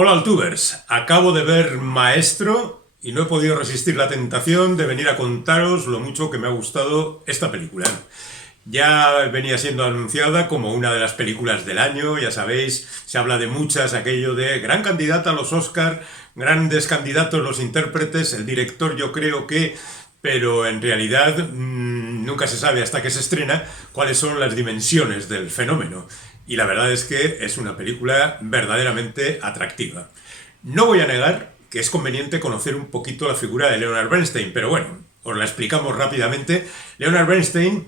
Hola Altubers, acabo de ver Maestro y no he podido resistir la tentación de venir a contaros lo mucho que me ha gustado esta película. Ya venía siendo anunciada como una de las películas del año, ya sabéis, se habla de muchas, aquello de gran candidata a los Oscar, grandes candidatos los intérpretes, el director yo creo que, pero en realidad nunca se sabe hasta que se estrena cuáles son las dimensiones del fenómeno. Y la verdad es que es una película verdaderamente atractiva. No voy a negar que es conveniente conocer un poquito la figura de Leonard Bernstein, pero bueno, os la explicamos rápidamente. Leonard Bernstein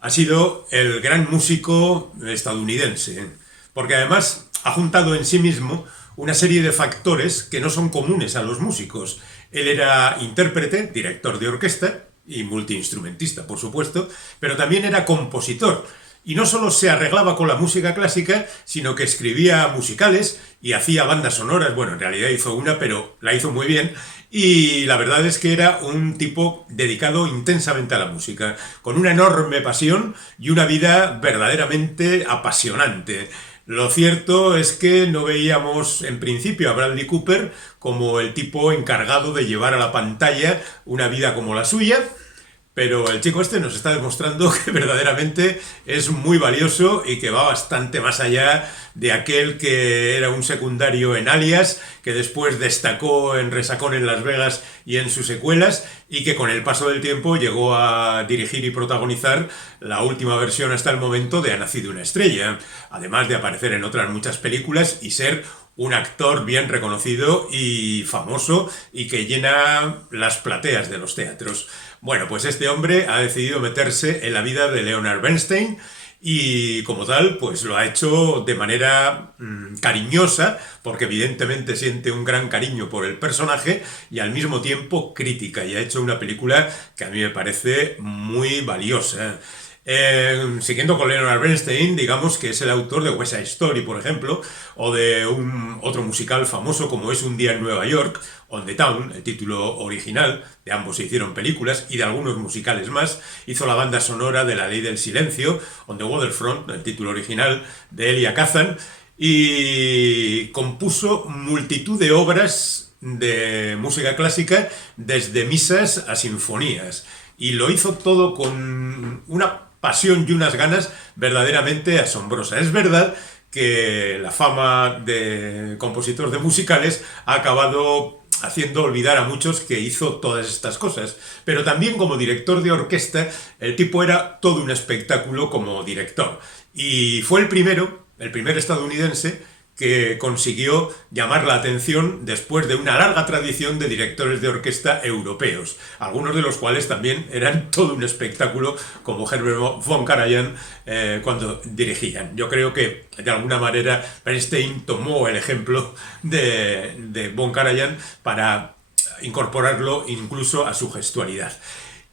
ha sido el gran músico estadounidense, porque además ha juntado en sí mismo una serie de factores que no son comunes a los músicos. Él era intérprete, director de orquesta y multiinstrumentista, por supuesto, pero también era compositor. Y no solo se arreglaba con la música clásica, sino que escribía musicales y hacía bandas sonoras. Bueno, en realidad hizo una, pero la hizo muy bien. Y la verdad es que era un tipo dedicado intensamente a la música, con una enorme pasión y una vida verdaderamente apasionante. Lo cierto es que no veíamos en principio a Bradley Cooper como el tipo encargado de llevar a la pantalla una vida como la suya, pero el chico este nos está demostrando que verdaderamente es muy valioso y que va bastante más allá de aquel que era un secundario en Alias, que después destacó en Resacón en Las Vegas y en sus secuelas, y que con el paso del tiempo llegó a dirigir y protagonizar la última versión hasta el momento de Ha nacido una estrella, además de aparecer en otras muchas películas y ser un actor bien reconocido y famoso y que llena las plateas de los teatros. Bueno, pues este hombre ha decidido meterse en la vida de Leonard Bernstein y como tal, pues lo ha hecho de manera cariñosa, porque evidentemente siente un gran cariño por el personaje y al mismo tiempo crítica, y ha hecho una película que a mí me parece muy valiosa. Siguiendo con Leonard Bernstein, digamos que es el autor de West Side Story, por ejemplo, o de otro musical famoso como es Un día en Nueva York, On the Town, el título original, de ambos se hicieron películas, y de algunos musicales más. Hizo la banda sonora de La Ley del Silencio, On the Waterfront, el título original, de Elia Kazan, y compuso multitud de obras de música clásica, desde misas a sinfonías. Y lo hizo todo con una pasión y unas ganas verdaderamente asombrosas. Es verdad que la fama de compositor de musicales ha acabado haciendo olvidar a muchos que hizo todas estas cosas. Pero también como director de orquesta, el tipo era todo un espectáculo como director. Y fue el primer estadounidense que consiguió llamar la atención después de una larga tradición de directores de orquesta europeos, algunos de los cuales también eran todo un espectáculo, como Herbert von Karajan cuando dirigían. Yo creo que de alguna manera Bernstein tomó el ejemplo de von Karajan para incorporarlo incluso a su gestualidad.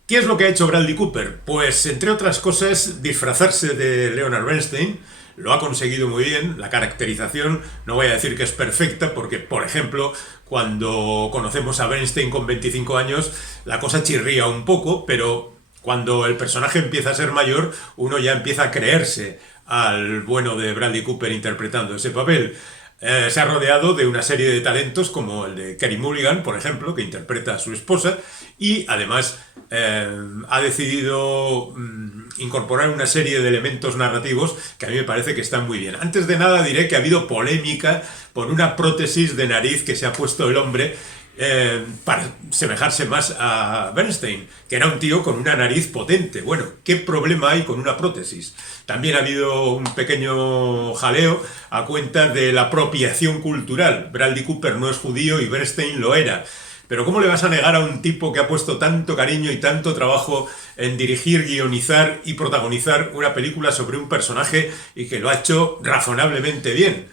¿Qué es lo que ha hecho Bradley Cooper? Pues, entre otras cosas, disfrazarse de Leonard Bernstein. Lo ha conseguido muy bien. La caracterización, no voy a decir que es perfecta, porque, por ejemplo, cuando conocemos a Bernstein con 25 años, la cosa chirría un poco, pero cuando el personaje empieza a ser mayor, uno ya empieza a creerse al bueno de Bradley Cooper interpretando ese papel. Se ha rodeado de una serie de talentos como el de Carey Mulligan, por ejemplo, que interpreta a su esposa, y además ha decidido incorporar una serie de elementos narrativos que a mí me parece que están muy bien. Antes de nada diré que ha habido polémica por una prótesis de nariz que se ha puesto el hombre para semejarse más a Bernstein, que era un tío con una nariz potente. Bueno, ¿qué problema hay con una prótesis? También ha habido un pequeño jaleo a cuenta de la apropiación cultural. Bradley Cooper no es judío y Bernstein lo era. Pero ¿cómo le vas a negar a un tipo que ha puesto tanto cariño y tanto trabajo en dirigir, guionizar y protagonizar una película sobre un personaje y que lo ha hecho razonablemente bien?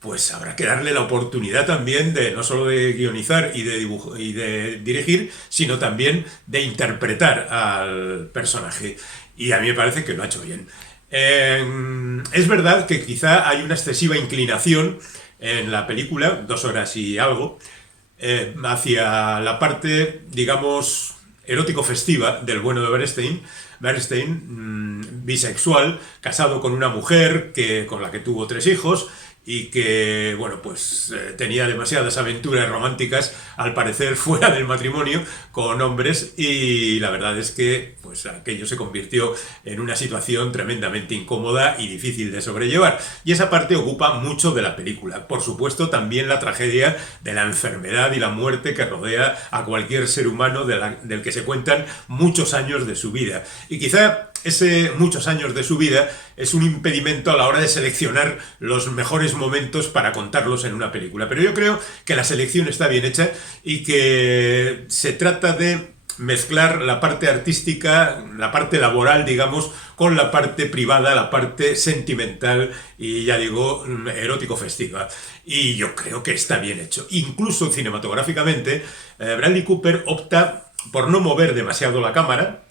Pues habrá que darle la oportunidad también de no solo de guionizar y de dirigir, sino también de interpretar al personaje. Y a mí me parece que lo ha hecho bien. Es verdad que quizá hay una excesiva inclinación en la película, 2 horas y algo, hacia la parte, digamos, erótico-festiva del bueno de Bernstein, bisexual, casado con una mujer con la que tuvo 3 hijos, y que, bueno, pues tenía demasiadas aventuras románticas, al parecer, fuera del matrimonio, con hombres, y la verdad es que, pues aquello se convirtió en una situación tremendamente incómoda y difícil de sobrellevar. Y esa parte ocupa mucho de la película. Por supuesto, también la tragedia de la enfermedad y la muerte que rodea a cualquier ser humano del que se cuentan muchos años de su vida. Y quizá ese muchos años de su vida es un impedimento a la hora de seleccionar los mejores momentos para contarlos en una película. Pero yo creo que la selección está bien hecha y que se trata de mezclar la parte artística, la parte laboral, digamos, con la parte privada, la parte sentimental y, ya digo, erótico-festiva. Y yo creo que está bien hecho. Incluso cinematográficamente, Bradley Cooper opta por no mover demasiado la cámara.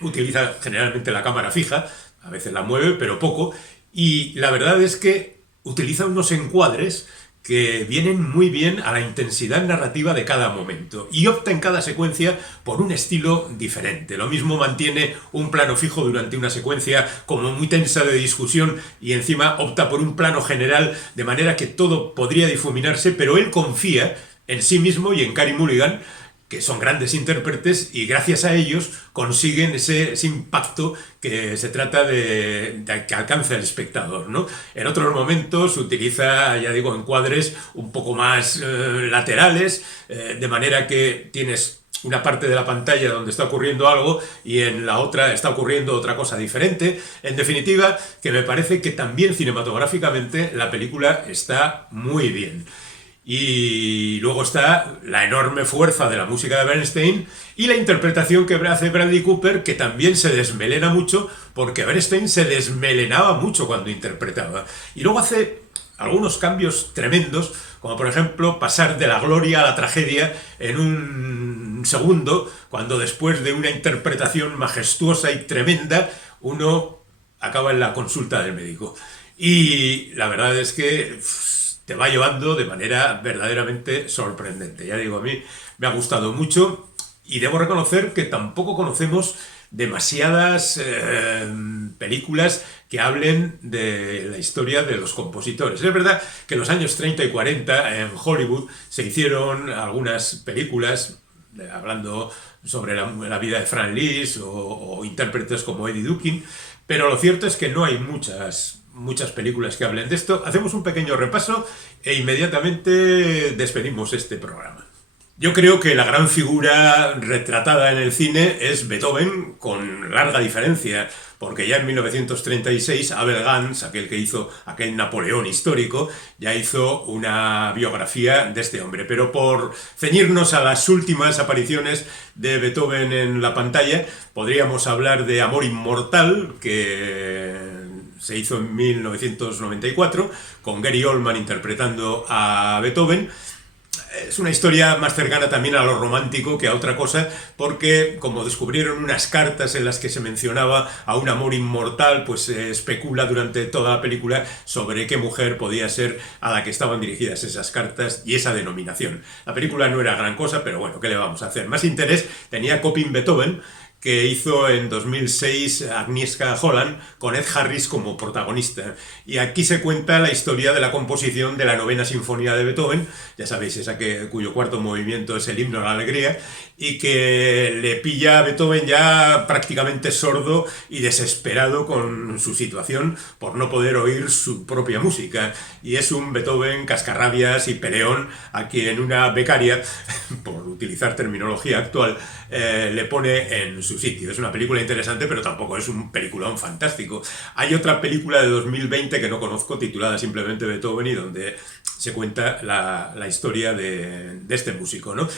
Utiliza generalmente la cámara fija, a veces la mueve, pero poco, y la verdad es que utiliza unos encuadres que vienen muy bien a la intensidad narrativa de cada momento y opta en cada secuencia por un estilo diferente. Lo mismo mantiene un plano fijo durante una secuencia como muy tensa de discusión y encima opta por un plano general de manera que todo podría difuminarse, pero él confía en sí mismo y en Carey Mulligan, que son grandes intérpretes y gracias a ellos consiguen ese impacto que se trata de que alcance el espectador, ¿no? En otros momentos utiliza, ya digo, encuadres un poco más laterales, de manera que tienes una parte de la pantalla donde está ocurriendo algo y en la otra está ocurriendo otra cosa diferente. En definitiva, que me parece que también cinematográficamente la película está muy bien. Y luego está la enorme fuerza de la música de Bernstein y la interpretación que hace Bradley Cooper, que también se desmelena mucho, porque Bernstein se desmelenaba mucho cuando interpretaba. Y luego hace algunos cambios tremendos, como por ejemplo pasar de la gloria a la tragedia en un segundo, cuando después de una interpretación majestuosa y tremenda, uno acaba en la consulta del médico. Y la verdad es que te va llevando de manera verdaderamente sorprendente. Ya digo, a mí me ha gustado mucho y debo reconocer que tampoco conocemos demasiadas películas que hablen de la historia de los compositores. Es verdad que en los años 30 y 40 en Hollywood se hicieron algunas películas hablando sobre la vida de Frank Liszt o intérpretes como Eddie Dukin, pero lo cierto es que no hay muchas películas que hablen de esto. Hacemos un pequeño repaso e inmediatamente despedimos este programa. Yo creo que la gran figura retratada en el cine es Beethoven, con larga diferencia, porque ya en 1936 Abel Gance, aquel que hizo aquel Napoleón histórico, ya hizo una biografía de este hombre. Pero por ceñirnos a las últimas apariciones de Beethoven en la pantalla, podríamos hablar de Amor Inmortal, que se hizo en 1994, con Gary Oldman interpretando a Beethoven. Es una historia más cercana también a lo romántico que a otra cosa, porque como descubrieron unas cartas en las que se mencionaba a un amor inmortal, pues se especula durante toda la película sobre qué mujer podía ser a la que estaban dirigidas esas cartas y esa denominación. La película no era gran cosa, pero bueno, ¿qué le vamos a hacer? Más interés tenía Coping Beethoven, que hizo en 2006 Agnieszka Holland con Ed Harris como protagonista. Y aquí se cuenta la historia de la composición de la novena sinfonía de Beethoven, ya sabéis, esa cuyo cuarto movimiento es el himno a la alegría, y que le pilla a Beethoven ya prácticamente sordo y desesperado con su situación por no poder oír su propia música. Y es un Beethoven cascarrabias y peleón a quien una becaria, por utilizar terminología actual, le pone en su sitio. Es una película interesante, pero tampoco es un peliculón fantástico. Hay otra película de 2020 que no conozco, titulada simplemente Beethoven, y donde se cuenta la historia de este músico, ¿no?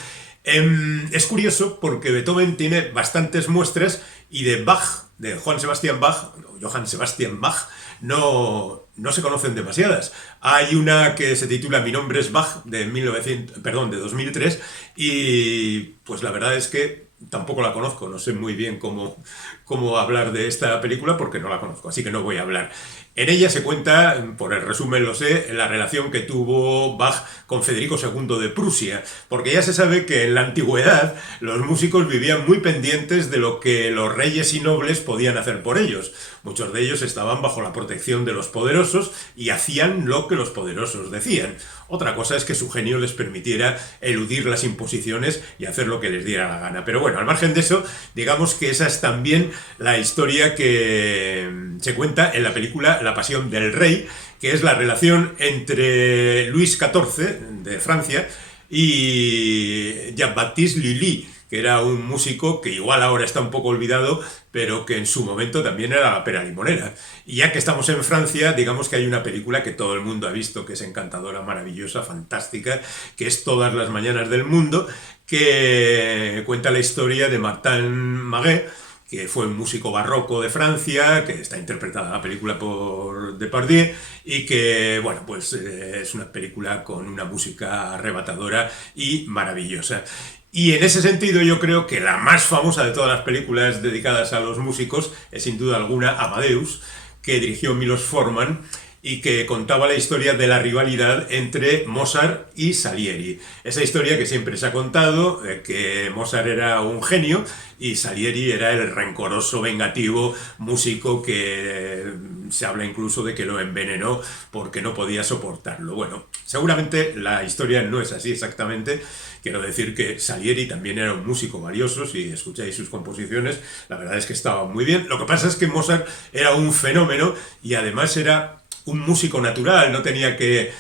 Es curioso porque Beethoven tiene bastantes muestras y de Bach, de Johann Sebastian Bach, no se conocen demasiadas. Hay una que se titula Mi nombre es Bach, de 2003, y pues la verdad es que tampoco la conozco, no sé muy bien cómo hablar de esta película porque no la conozco, así que no voy a hablar. En ella se cuenta, por el resumen lo sé, la relación que tuvo Bach con Federico II de Prusia, porque ya se sabe que en la antigüedad los músicos vivían muy pendientes de lo que los reyes y nobles podían hacer por ellos. Muchos de ellos estaban bajo la protección de los poderosos y hacían lo que los poderosos decían. Otra cosa es que su genio les permitiera eludir las imposiciones y hacer lo que les diera la gana. Pero bueno, al margen de eso, digamos que esa es también la historia que se cuenta en la película La Pasión del Rey, que es la relación entre Luis XIV de Francia y Jean-Baptiste Lully, que era un músico que igual ahora está un poco olvidado, pero que en su momento también era la pera limonera. Y ya que estamos en Francia, digamos que hay una película que todo el mundo ha visto, que es encantadora, maravillosa, fantástica, que es Todas las mañanas del mundo, que cuenta la historia de Martin Maguet, que fue un músico barroco de Francia, que está interpretada en la película por Depardieu, y que, bueno, pues es una película con una música arrebatadora y maravillosa. Y en ese sentido yo creo que la más famosa de todas las películas dedicadas a los músicos es sin duda alguna Amadeus, que dirigió Milos Forman y que contaba la historia de la rivalidad entre Mozart y Salieri. Esa historia que siempre se ha contado, que Mozart era un genio y Salieri era el rencoroso, vengativo músico que se habla incluso de que lo envenenó porque no podía soportarlo. Bueno, seguramente la historia no es así exactamente. Quiero decir que Salieri también era un músico valioso, si escucháis sus composiciones, la verdad es que estaba muy bien. Lo que pasa es que Mozart era un fenómeno y además era un músico natural, no tenía que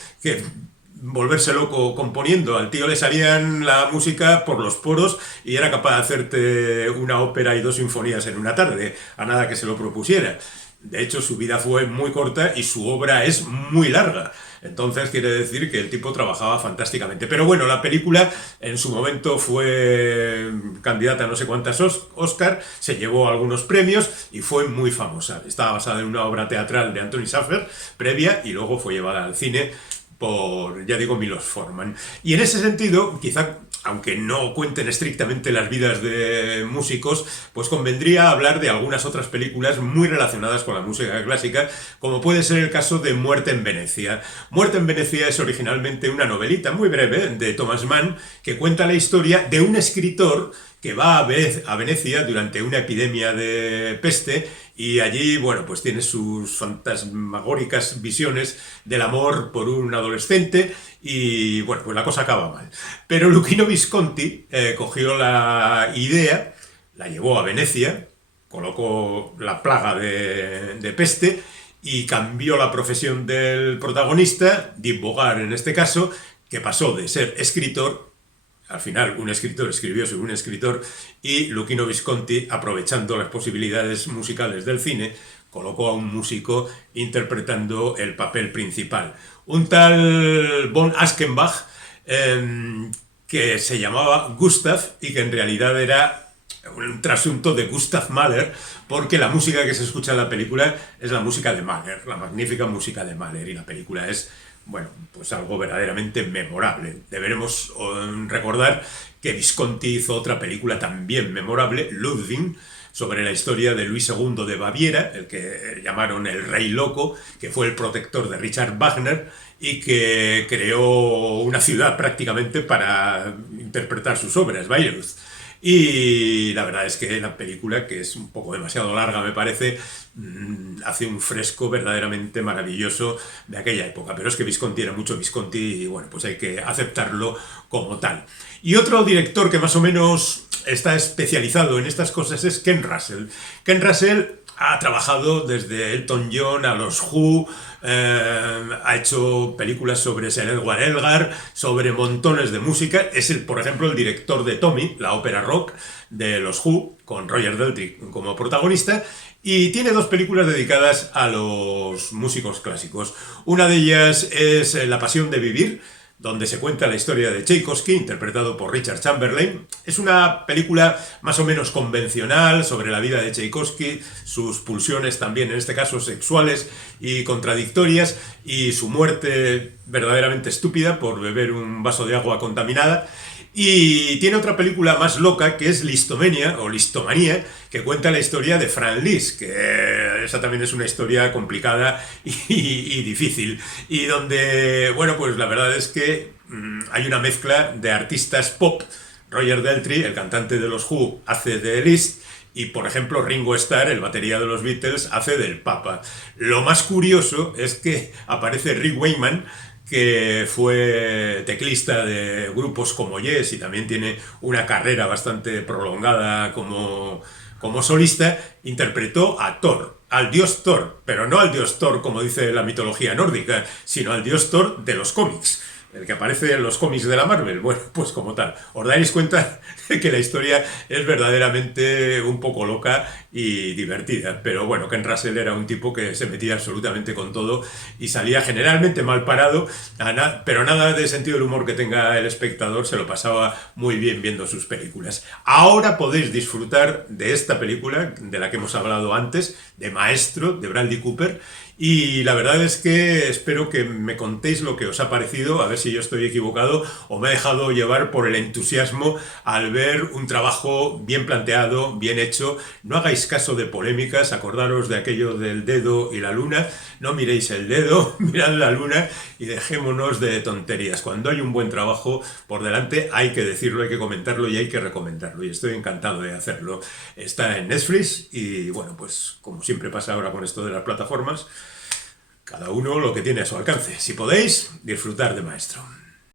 volverse loco componiendo. Al tío le salían la música por los poros y era capaz de hacerte una ópera y 2 sinfonías en una tarde, a nada que se lo propusiera. De hecho, su vida fue muy corta y su obra es muy larga. Entonces quiere decir que el tipo trabajaba fantásticamente. Pero bueno, la película en su momento fue candidata a no sé cuántas Oscar, se llevó algunos premios y fue muy famosa. Estaba basada en una obra teatral de Anthony Safer previa y luego fue llevada al cine por, ya digo, Milos Forman. Y en ese sentido, quizá, aunque no cuenten estrictamente las vidas de músicos, pues convendría hablar de algunas otras películas muy relacionadas con la música clásica, como puede ser el caso de Muerte en Venecia. Muerte en Venecia es originalmente una novelita muy breve de Thomas Mann que cuenta la historia de un escritor que va a Venecia durante una epidemia de peste y allí, bueno, pues tiene sus fantasmagóricas visiones del amor por un adolescente y, bueno, pues la cosa acaba mal. Pero Luchino Visconti cogió la idea, la llevó a Venecia, colocó la plaga de peste y cambió la profesión del protagonista, Deep Bogart en este caso, que pasó de ser escritor. Al final, un escritor escribió sobre un escritor y Luchino Visconti, aprovechando las posibilidades musicales del cine, colocó a un músico interpretando el papel principal. Un tal von Aschenbach, que se llamaba Gustav y que en realidad era un trasunto de Gustav Mahler, porque la música que se escucha en la película es la música de Mahler, la magnífica música de Mahler, y la película es, bueno, pues algo verdaderamente memorable. Deberemos recordar que Visconti hizo otra película también memorable, Ludwig, sobre la historia de Luis II de Baviera, el que llamaron el Rey Loco, que fue el protector de Richard Wagner y que creó una ciudad prácticamente para interpretar sus obras, Bayreuth. Y la verdad es que la película, que es un poco demasiado larga me parece, hace un fresco verdaderamente maravilloso de aquella época. Pero es que Visconti era mucho Visconti y bueno, pues hay que aceptarlo como tal. Y otro director que más o menos está especializado en estas cosas es Ken Russell. Ken Russell ha trabajado desde Elton John a los Who, ha hecho películas sobre Sir Edward Elgar, sobre montones de música. Es, por ejemplo, el director de Tommy, la ópera rock de los Who, con Roger Daltrey como protagonista. Y tiene 2 películas dedicadas a los músicos clásicos. Una de ellas es La Pasión de Vivir, donde se cuenta la historia de Tchaikovsky, interpretado por Richard Chamberlain. Es una película más o menos convencional sobre la vida de Tchaikovsky, sus pulsiones también, en este caso sexuales y contradictorias, y su muerte verdaderamente estúpida por beber un vaso de agua contaminada. Y tiene otra película más loca que es Listomania o Listomanía, que cuenta la historia de Fran Lis, que esa también es una historia complicada y difícil. Y donde, bueno, pues la verdad es que hay una mezcla de artistas pop. Roger Daltrey, el cantante de los Who, hace de Liszt, y por ejemplo Ringo Starr, el batería de los Beatles, hace del Papa. Lo más curioso es que aparece Rick Wakeman, que fue teclista de grupos como Yes y también tiene una carrera bastante prolongada como solista, interpretó a Thor, al dios Thor, pero no al dios Thor como dice la mitología nórdica, sino al dios Thor de los cómics, el que aparece en los cómics de la Marvel. Bueno, pues como tal, os dais cuenta de que la historia es verdaderamente un poco loca y divertida. Pero bueno, Ken Russell era un tipo que se metía absolutamente con todo y salía generalmente mal parado, pero nada de sentido del humor que tenga el espectador, se lo pasaba muy bien viendo sus películas. Ahora podéis disfrutar de esta película, de la que hemos hablado antes, de Maestro, de Bradley Cooper, y la verdad es que espero que me contéis lo que os ha parecido, a ver si yo estoy equivocado o me he dejado llevar por el entusiasmo al ver un trabajo bien planteado, bien hecho. No hagáis caso de polémicas, acordaros de aquello del dedo y la luna, no miréis el dedo, mirad la luna y dejémonos de tonterías. Cuando hay un buen trabajo por delante hay que decirlo, hay que comentarlo y hay que recomendarlo, y estoy encantado de hacerlo. Está en Netflix y bueno, pues como siempre pasa ahora con esto de las plataformas, cada uno lo que tiene a su alcance. Si podéis, disfrutar de Maestro.